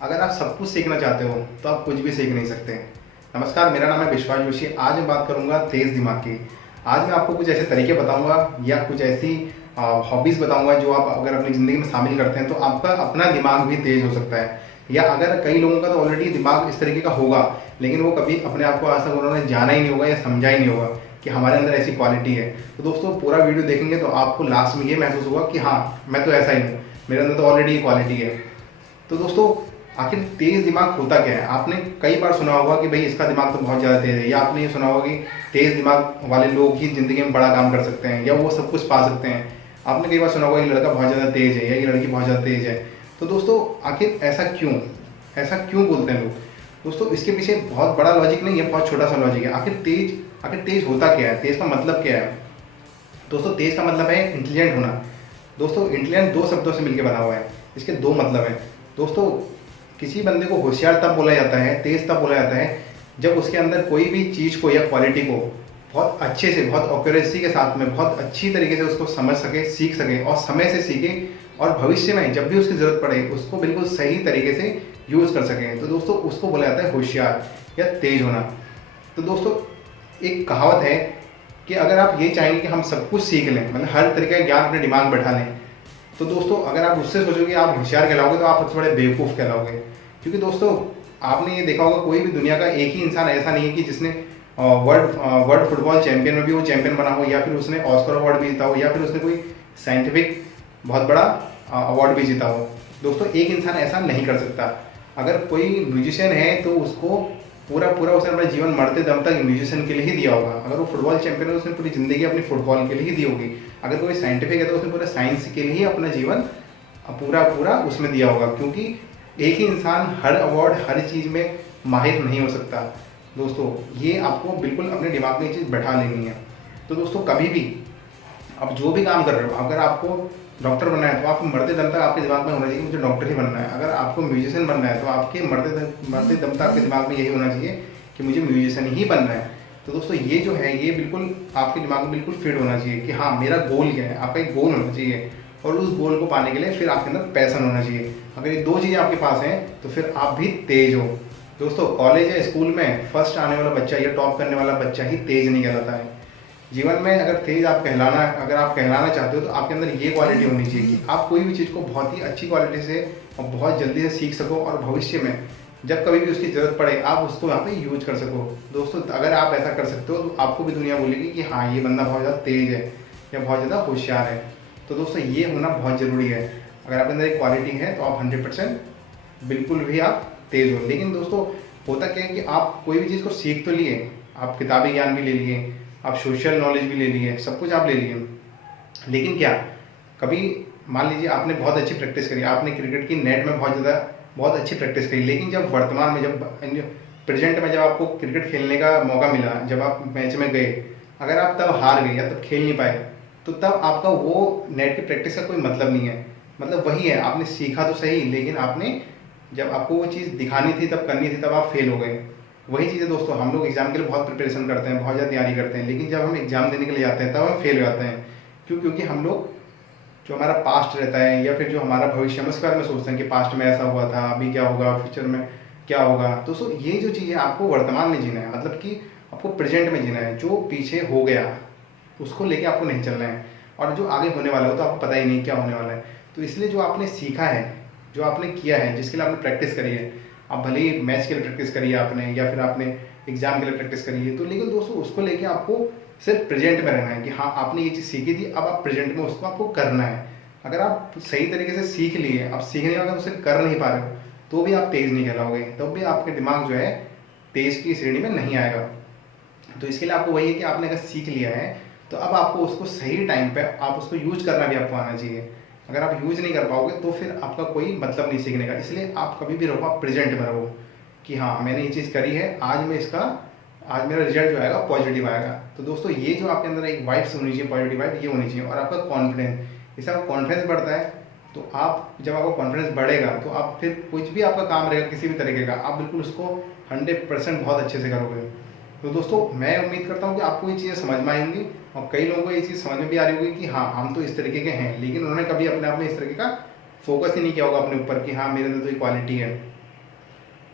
अगर आप सब कुछ सीखना चाहते हो तो आप कुछ भी सीख नहीं सकते। नमस्कार, मेरा नाम है विश्वास जोशी। आज मैं बात करूंगा तेज़ दिमाग की। आज मैं आपको कुछ ऐसे तरीके बताऊंगा या कुछ ऐसी हॉबीज़ बताऊंगा जो आप अगर अपनी ज़िंदगी में शामिल करते हैं तो आपका अपना दिमाग भी तेज़ हो सकता है। या अगर कई लोगों का तो ऑलरेडी दिमाग इस तरीके का होगा, लेकिन वो कभी अपने आप को आज तक उन्होंने जाना ही नहीं होगा या समझा ही नहीं होगा कि हमारे अंदर ऐसी क्वालिटी है। तो दोस्तों, पूरा वीडियो देखेंगे तो आपको लास्ट में ये महसूस होगा कि हाँ, मैं तो ऐसा ही हूँ, मेरे अंदर तो ऑलरेडी ये क्वालिटी है। तो दोस्तों, आखिर तेज दिमाग होता क्या है? आपने कई बार सुना होगा कि भाई इसका दिमाग तो बहुत ज़्यादा तेज है, या आपने ये सुना होगा कि तेज दिमाग वाले लोग ही ज़िंदगी में बड़ा काम कर सकते हैं या वो सब कुछ पा सकते हैं। आपने कई बार सुना होगा ये लड़का बहुत ज़्यादा तेज है या ये लड़की बहुत ज़्यादा तेज है। तो दोस्तों, आखिर ऐसा क्यों बोलते हैं लोग? दोस्तों, इसके पीछे बहुत बड़ा लॉजिक नहीं है, बहुत छोटा सा लॉजिक है। आखिर तेज होता क्या है? तेज का मतलब क्या है? दोस्तों, तेज का मतलब है इंटेलिजेंट होना। दोस्तों, इंटेलिजेंट दो शब्दों से मिलकर बना हुआ है। इसके दो मतलब हैं। दोस्तों, किसी बंदे को होशियार तब बोला जाता है, तेज तब बोला जाता है, जब उसके अंदर कोई भी चीज़ को या क्वालिटी को बहुत अच्छे से, बहुत ऑक्यूरेसी के साथ में, बहुत अच्छी तरीके से उसको समझ सके, सीख सके और समय से सीखे, और भविष्य में जब भी उसकी ज़रूरत पड़े उसको बिल्कुल सही तरीके से यूज़ कर सकें। तो दोस्तों, उसको बोला जाता है होशियार या तेज होना। तो दोस्तों, एक कहावत है कि अगर आप ये चाहेंगे कि हम सब कुछ सीख लें, मतलब हर तरीके का ज्ञान अपने दिमाग में बैठा लें, तो दोस्तों अगर आप उससे सोचोगे आप होशियार कहलाओगे तो आप सबसे बड़े बेवकूफ़ कहलाओगे। क्योंकि दोस्तों, आपने ये देखा होगा, कोई भी दुनिया का एक ही इंसान ऐसा नहीं है कि जिसने वर्ल्ड फुटबॉल चैंपियन में भी वो चैंपियन बना हो, या फिर उसने ऑस्कर अवार्ड भी जीता हो, या फिर उसने कोई साइंटिफिक बहुत बड़ा अवार्ड भी जीता हो। दोस्तों, एक इंसान ऐसा नहीं कर सकता। अगर कोई म्यूजिशियन है तो उसको पूरा पूरा उसने अपना जीवन मरते दम तक म्यूजिशियन के लिए ही दिया होगा। अगर वो फुटबॉल चैंपियन है तो उसने पूरी ज़िंदगी अपनी फुटबॉल के लिए ही दी होगी। अगर कोई साइंटिफिक है तो उसने पूरा साइंस के लिए ही अपना जीवन पूरा पूरा उसमें दिया होगा। क्योंकि एक ही इंसान हर अवार्ड, हर चीज़ में माहिर नहीं हो सकता। दोस्तों, ये आपको बिल्कुल अपने दिमाग में ये चीज़ बैठा लेनी है। तो दोस्तों, कभी भी आप जो भी काम कर रहे हो, अगर आपको डॉक्टर बनना है तो आप मरते दम तक आपके दिमाग में होना चाहिए कि मुझे डॉक्टर ही बनना है। अगर आपको म्यूजिशियन बनना है तो आपके मरते दम तक आपके दिमाग में यही होना चाहिए कि मुझे म्यूजिशियन ही बनना है। तो दोस्तों, ये जो है ये बिल्कुल आपके दिमाग में बिल्कुल फिट होना चाहिए कि हाँ, मेरा गोल क्या है। आपका एक गोल होना चाहिए, और उस गोल को पाने के लिए फिर आपके अंदर पैशन होना चाहिए। अगर ये दो चीज़ें आपके पास हैं तो फिर आप भी तेज हो। दोस्तों, कॉलेज या स्कूल में फर्स्ट आने वाला बच्चा या टॉप करने वाला बच्चा ही तेज नहीं कहलाता है। जीवन में अगर तेज अगर आप कहलाना चाहते हो तो आपके अंदर ये क्वालिटी होनी चाहिए कि आप कोई भी चीज़ को बहुत ही अच्छी क्वालिटी से और बहुत जल्दी से सीख सको, और भविष्य में जब कभी भी उसकी ज़रूरत पड़े आप उसको यहाँ पे यूज कर सको। दोस्तों, अगर आप ऐसा कर सकते हो तो आपको भी दुनिया बोलेगी कि हाँ, ये बंदा बहुत ज़्यादा तेज है या बहुत ज़्यादा होशियार है। तो दोस्तों, ये होना बहुत ज़रूरी है। अगर आपके अंदर एक क्वालिटी है तो आप 100% बिल्कुल भी आप तेज़ हो। लेकिन दोस्तों, होता क्या है कि आप कोई भी चीज़ को सीख तो लिए, आप किताबी ज्ञान भी ले लिए, आप सोशल नॉलेज भी ले लिए, सब कुछ आप ले लिए, लेकिन क्या कभी मान लीजिए आपने बहुत अच्छी प्रैक्टिस करी, आपने क्रिकेट की नेट में बहुत अच्छी प्रैक्टिस करी, लेकिन जब वर्तमान में, जब प्रेजेंट में जब आपको क्रिकेट खेलने का मौका मिला, जब आप मैच में गए, अगर आप तब हार गए या तब खेल नहीं पाए, तो तब आपका वो नेट की प्रैक्टिस का कोई मतलब नहीं है। मतलब वही है, आपने सीखा तो सही, लेकिन आपने जब आपको वो चीज़ दिखानी थी, तब करनी थी, तब आप फेल हो गए। वही चीज़ है दोस्तों, हम लोग एग्जाम के लिए बहुत प्रिपरेशन करते हैं, बहुत ज़्यादा तैयारी करते हैं, लेकिन जब हम एग्जाम देने के लिए जाते हैं तब हम फेल हो जाते हैं। क्यों? क्योंकि हम लोग जो हमारा पास्ट रहता है या फिर जो हमारा भविष्य, हम उसके बारे में सोचते हैं कि पास्ट में ऐसा हुआ था, अभी क्या होगा, फ्यूचर में क्या होगा। तो सो ये जो चीज़ है आपको वर्तमान में जीना है, मतलब कि आपको प्रेजेंट में जीना है। जो पीछे हो गया उसको लेके आपको नहीं चलना है, और जो आगे होने वाला हो तो आपको पता ही नहीं क्या होने वाला है। तो इसलिए जो आपने सीखा है, जो आपने किया है, जिसके लिए आपने प्रैक्टिस करी है, आप भले ही मैच के लिए प्रैक्टिस करी है आपने, या फिर आपने एग्जाम के लिए प्रैक्टिस करी है, तो लेकिन दोस्तों उसको लेके आपको सिर्फ प्रेजेंट में रहना है कि हाँ, आपने ये चीज़ सीखी थी, अब आप प्रेजेंट में उसको आपको करना है। अगर आप सही तरीके से सीख लिए, आप सीखने में अगर उसे कर नहीं पा रहे हो तो भी आप तेज़ नहीं कहलाओगे, तब भी आपके दिमाग जो है तेज़ की श्रेणी में नहीं आएगा। तो इसके लिए आपको वही है कि आपने अगर सीख लिया है तो अब आपको उसको सही टाइम पे आप उसको यूज करना भी आपको आना चाहिए। अगर आप यूज नहीं कर पाओगे तो फिर आपका कोई मतलब नहीं सीखने का। इसलिए आप कभी भी रहो, आप प्रेजेंट में रहो कि हाँ, मैंने ये चीज़ करी है, आज मेरा रिजल्ट जो आएगा पॉजिटिव आएगा। तो दोस्तों, ये जो आपके अंदर एक वाइब्स होनी चाहिए, पॉजिटिव वाइब ये होनी चाहिए, और आपका कॉन्फिडेंस, इससे आपका कॉन्फिडेंस बढ़ता है। तो आप जब आपका कॉन्फिडेंस बढ़ेगा तो आप फिर कुछ भी आपका काम रहेगा किसी भी तरीके का, आप बिल्कुल उसको 100% बहुत अच्छे से करोगे। तो दोस्तों, मैं उम्मीद करता हूँ कि आपको ये चीज़ें समझ में आएंगी, और कई लोगों को ये चीज़ समझ में भी आ रही होगी कि हाँ, हम तो इस तरीके के हैं, लेकिन उन्होंने कभी अपने आप में इस तरीके का फोकस ही नहीं किया होगा अपने ऊपर कि हाँ, मेरे अंदर तो ये क्वालिटी है।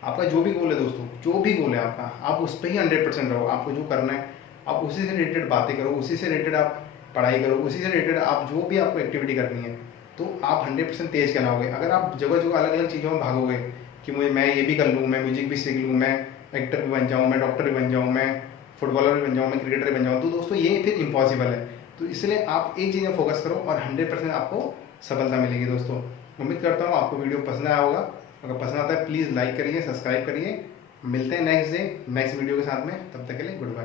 आपका जो भी गोल है दोस्तों, जो भी गोल है आपका, आप उस पर ही 100% रहो। आपको जो करना है आप उसी से रिलेटेड बातें करो, उसी से रिलेटेड आप पढ़ाई करो, उसी से रिलेटेड आप जो भी आपको एक्टिविटी करनी है, तो आप 100% तेज कहलाओगे। अगर आप जगह जगह अलग अलग चीज़ों में भागोगे कि मुझे मैं ये भी कर लूँ, मैं म्यूजिक भी सीख लूँ, मैं एक्टर भी बन जाऊँ, मैं डॉक्टर भी बन जाऊँ, मैं फुटबॉलर भी बन जाऊँ, मैं क्रिकेटर भी बन जाऊँ, तो दोस्तों ये फिर इम्पॉसिबल है। तो इसलिए आप एक चीज़ में फोकस करो और 100% आपको सफलता मिलेगी दोस्तों। उम्मीद करता हूँ आपको वीडियो पसंद आया होगा। अगर पसंद आता है प्लीज़ लाइक करिए, सब्सक्राइब करिए। मिलते हैं नेक्स्ट वीडियो के साथ में, तब तक के लिए गुड बाय।